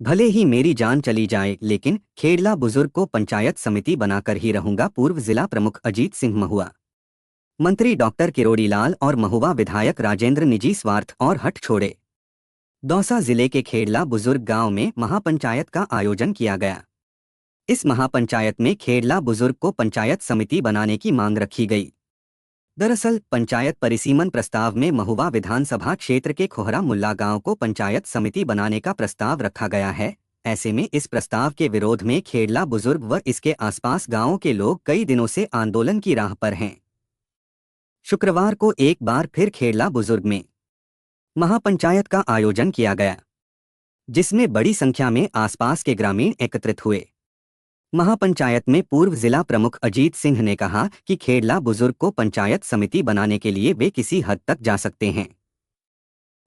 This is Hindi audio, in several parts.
भले ही मेरी जान चली जाए लेकिन खेड़ला बुजुर्ग को पंचायत समिति बनाकर ही रहूंगा। पूर्व जिला प्रमुख अजीत सिंह महुआ। मंत्री डॉक्टर किरोड़ी लाल और महुआ विधायक राजेंद्र निजी स्वार्थ और हट छोड़े। दौसा जिले के खेड़ला बुजुर्ग गांव में महापंचायत का आयोजन किया गया। इस महापंचायत में खेड़ला बुजुर्ग को पंचायत समिति बनाने की मांग रखी गई। दरअसल पंचायत परिसीमन प्रस्ताव में महुआ विधानसभा क्षेत्र के खोहरा मुल्ला गांव को पंचायत समिति बनाने का प्रस्ताव रखा गया है। ऐसे में इस प्रस्ताव के विरोध में खेड़ला बुजुर्ग व इसके आसपास गांवों के लोग कई दिनों से आंदोलन की राह पर हैं। शुक्रवार को एक बार फिर खेड़ला बुजुर्ग में महापंचायत का आयोजन किया गया, जिसमें बड़ी संख्या में आसपास के ग्रामीण एकत्रित हुए। महापंचायत में पूर्व जिला प्रमुख अजीत सिंह ने कहा कि खेड़ला बुजुर्ग को पंचायत समिति बनाने के लिए वे किसी हद तक जा सकते हैं।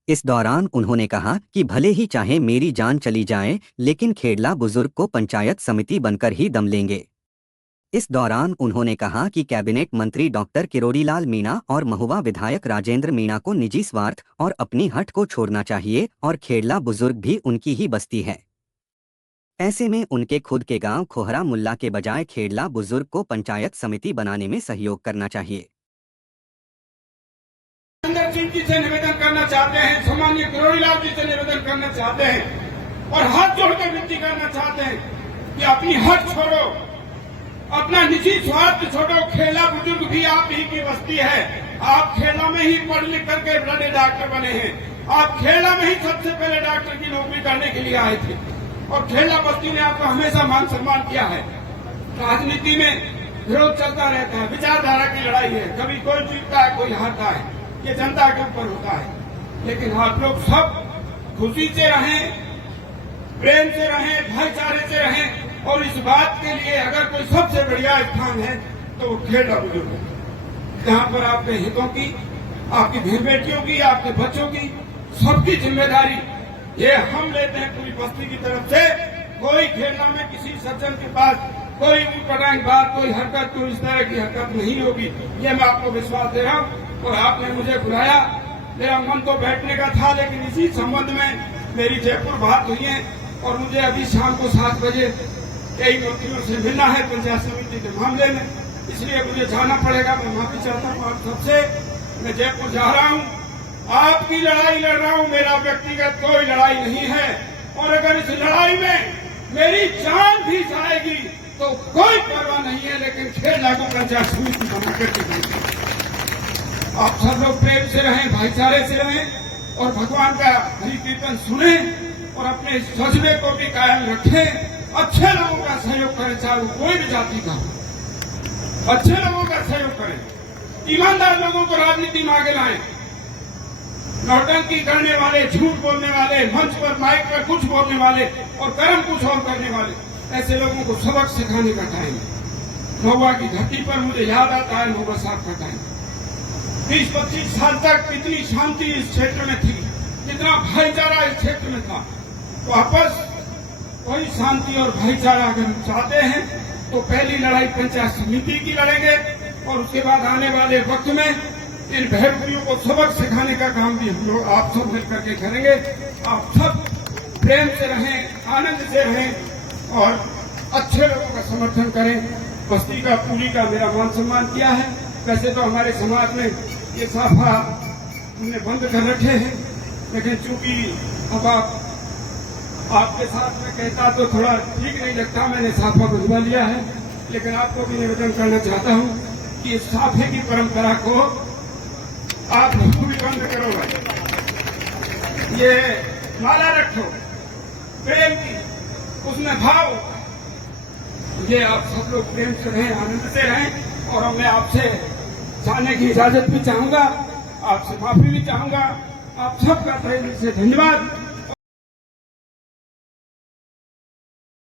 इस दौरान उन्होंने कहा कि भले ही चाहे मेरी जान चली जाए लेकिन खेड़ला बुजुर्ग को पंचायत समिति बनकर ही दम लेंगे। इस दौरान उन्होंने कहा कि कैबिनेट मंत्री डॉक्टर किरोड़ी लाल मीणा और महुआ विधायक राजेंद्र मीणा को निजी स्वार्थ और अपनी हट को छोड़ना चाहिए और खेड़ला बुजुर्ग भी उनकी ही बस्ती है। ऐसे में उनके खुद के गांव खोहरा मुल्ला के बजाय खेड़ला बुजुर्ग को पंचायत समिति बनाने में सहयोग करना चाहिए। जी से निवेदन करना चाहते हैं, सामान्य किरोड़ी लाल जी से निवेदन करना चाहते हैं और हाथ जोड़कर विनती करना चाहते हैं कि अपनी हट छोड़ो, अपना निजी स्वार्थ छोड़ो। खेला बुजुर्ग भी आप ही की बस्ती है। आप खेला में ही पढ़ लिख करके बड़े डॉक्टर बने हैं। आप खेला में ही सबसे पहले डॉक्टर की नौकरी करने के लिए आए थे और खेला बस्ती ने आपका हमेशा मान सम्मान किया है। राजनीति में विरोध चलता रहता है, विचारधारा की लड़ाई है, कभी कोई जीतता है कोई हारता है, ये जनता के ऊपर होता है। लेकिन आप लोग सब खुशी से रहें, प्रेम से रहें, भाईचारे से रहें और इस बात के लिए अगर कोई सबसे बढ़िया स्थान है तो वो खेड़ा बुजुर्ग है, जहाँ पर आपके हितों की, आपकी बहन बेटियों की, आपके बच्चों की सबकी जिम्मेदारी ये हम लेते हैं पूरी बस्ती की तरफ से। कोई खेलना में किसी सज्जन के पास कोई ऊटपटांग बात, कोई हरकत, कोई इस तरह की हरकत नहीं होगी, ये मैं आपको विश्वास दे रहा हूँ। और आपने मुझे बुलाया, मेरा मन तो बैठने का था लेकिन इसी संबंध में मेरी जयपुर बात हुई है और मुझे अभी शाम को 7 बजे कई मंत्रियों से मिलना है पंचायत समिति के मामले में, इसलिए मुझे जाना पड़ेगा। मैं माफी चाहता हूँ आप सबसे। मैं जयपुर जा रहा हूँ, आपकी लड़ाई लड़ रहा हूँ, मेरा व्यक्तिगत कोई लड़ाई नहीं है। और अगर इस लड़ाई में मेरी जान भी जाएगी तो कोई परवाह नहीं है, लेकिन खेड़ा को पंचायत समिति बना करके आप सब लोग प्रेम से रहें, भाईचारे से रहें और भगवान का हरि कीर्तन सुने और अपने जज्बे को भी कायम रखें। अच्छे लोगों का सहयोग करें, चाहे वो कोई भी जाति का हो, अच्छे लोगों का सहयोग करें, ईमानदार लोगों को राजनीति में आगे लाएं। नौटंकी करने वाले, झूठ बोलने वाले, मंच पर माइक पर कुछ बोलने वाले और कर्म कुछ और करने वाले, ऐसे लोगों को सबक सिखाने का टाइम। महुआ की घाटी पर मुझे याद आता है महुआ साहब का टाइम। 20-25 साल तक कितनी शांति इस क्षेत्र में थी, कितना भाईचारा इस क्षेत्र में था। वापस वही शांति और भाईचारा अगर हम चाहते हैं तो पहली लड़ाई पंचायत समिति की लड़ेंगे और उसके बाद आने वाले वक्त में इन बहरपुरियों को सबक सिखाने का काम भी हम लोग आप सब मिलकर के करेंगे। आप सब प्रेम से रहें, आनंद से रहें और अच्छे लोगों का समर्थन करें। बस्ती का पूरी का मेरा मान सम्मान किया है। वैसे तो हमारे समाज में ये साफा हमने बंद कर रखे हैं, लेकिन चूंकि अब आपके साथ में कहता तो थोड़ा ठीक नहीं लगता, मैंने साफा बुझवा लिया है। लेकिन आपको भी निवेदन करना चाहता हूँ कि इस साफे की परंपरा को आप भी बंद करो। ये माला रखो प्रेम की, उसमें भाव, ये आप सब लोग प्रेम से रहें, आनंद से रहें। और मैं आपसे जाने की इजाजत भी चाहूंगा, आपसे माफी भी चाहूंगा। आप सबका तहे दिल से धन्यवाद।